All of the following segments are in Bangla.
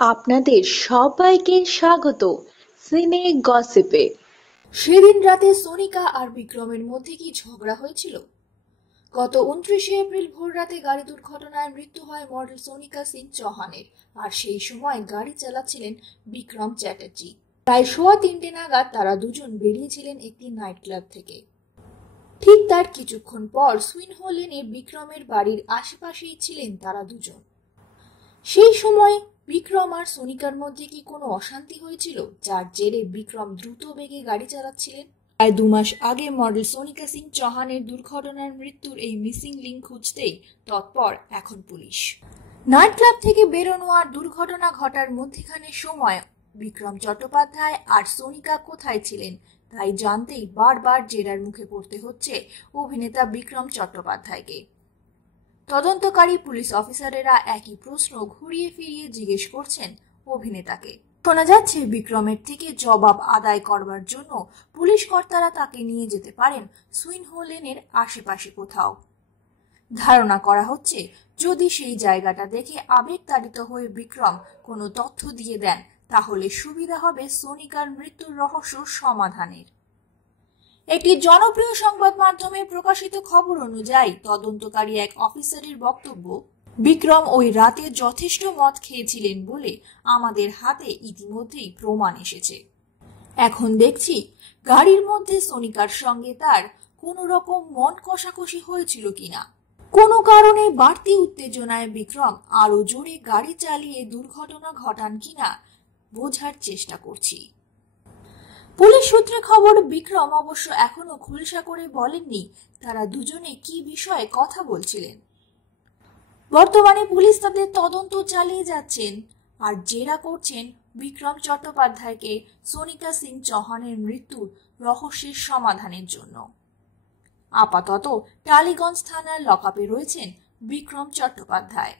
আপনাদের সবাইকে স্বাগত সিনে গসিপে। সেদিন রাতে সোনিকা আর বিক্রমের মধ্যে কি ঝগড়া হয়েছিল? গত 29শে এপ্রিল ভোর রাতে গাড়ি দুর্ঘটনায় মৃত্যু হয় মডেল সোনিকা সিং চৌহানের। আর সেই সময় গাড়ি চালাচ্ছিলেন বিক্রম চ্যাটার্জি। প্রায় 3:15 নাগাদ তারা দুজন বেরিয়েছিলেন একটি নাইট ক্লাব থেকে। ঠিক তার কিছুক্ষণ পর সুইনহো লেনে বিক্রমের বাড়ির আশেপাশেই ছিলেন তারা দুজন। সেই সময় বিক্রম আর সোনিকার মধ্যে কি কোনো অশান্তি হয়েছিল, যার জেরে বিক্রম দ্রুত বেগে গাড়ি চালাচ্ছিলেন? প্রায় 2 মাস আগে মডেল সোনিকা সিং চৌহানের দুর্ঘটনার মৃত্যুর এই মিসিং লিঙ্ক খুঁজতেই তৎপর এখন পুলিশ। নাইট ক্লাব থেকে বেরোনো আর দুর্ঘটনা ঘটার মধ্যখানে সময় বিক্রম চট্টোপাধ্যায় আর সোনিকা কোথায় ছিলেন তাই জানতেই বারবার জেরার মুখে পড়তে হচ্ছে অভিনেতা বিক্রম চট্টোপাধ্যায়কে। তদন্তকারী পুলিশ অফিসারেরা একই প্রশ্ন ঘুরিয়ে ফিরিয়ে জিজ্ঞেস করছেন অভিনেতাকে। শোনা যাচ্ছে বিক্রমের থেকে জবাব আদায় করবার জন্য পুলিশ কর্তারা তাকে নিয়ে যেতে পারেন সুইনহো লেনের আশেপাশে কোথাও। ধারণা করা হচ্ছে যদি সেই জায়গাটা দেখে আবেগতাড়িত হয়ে বিক্রম কোনো তথ্য দিয়ে দেন তাহলে সুবিধা হবে সোনিকার মৃত্যুর রহস্য সমাধানের। একটি জনপ্রিয় সংবাদ মাধ্যমে প্রকাশিত খবর অনুযায়ী তদন্তকারী এক অফিসারের বক্তব্য, বিক্রম ওই রাতে যথেষ্ট মদ খেয়েছিলেন বলে আমাদের হাতে ইতিমধ্যেই প্রমাণ এসেছে। এখন দেখছি গাড়ির মধ্যে সোনিকার সঙ্গে তার কোনো রকম মন কষাকষি হয়েছিল কিনা। কোনো কারণে বাড়তি উত্তেজনায় বিক্রম আরো জোরে গাড়ি চালিয়ে দুর্ঘটনা ঘটান কিনা বোঝার চেষ্টা করছি। পুলিশ সূত্রে খবর, বিক্রম অবশ্য এখনো খুলসা করে বলেননি তারা দুজনে কি বিষয়ে কথা বলছিলেন। বর্তমানে পুলিশ তাদের তদন্ত চালিয়ে যাচ্ছেন আর জেরা করছেন বিক্রম চট্টোপাধ্যায়কে সোনিকা সিং চৌহানের মৃত্যুর রহস্যের সমাধানের জন্য। আপাতত টালিগঞ্জ থানার লকআপে রয়েছেন বিক্রম চট্টোপাধ্যায়।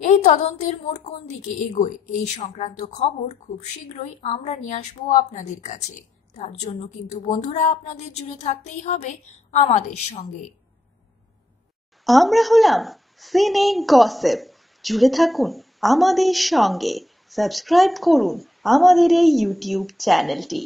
এই তদন্তের মোড় কোন দিকে এগোয় এই সংক্রান্ত খবর খুব শীঘ্রই আমরা নিয়ে আসবো আপনাদের কাছে। তার জন্য কিন্তু বন্ধুরা আপনাদের জুড়ে থাকতেই হবে আমাদের সঙ্গে। আমরা হলাম সিনে গসিপ, জুড়ে থাকুন আমাদের সঙ্গে, সাবস্ক্রাইব করুন আমাদের এই ইউটিউব চ্যানেলটি।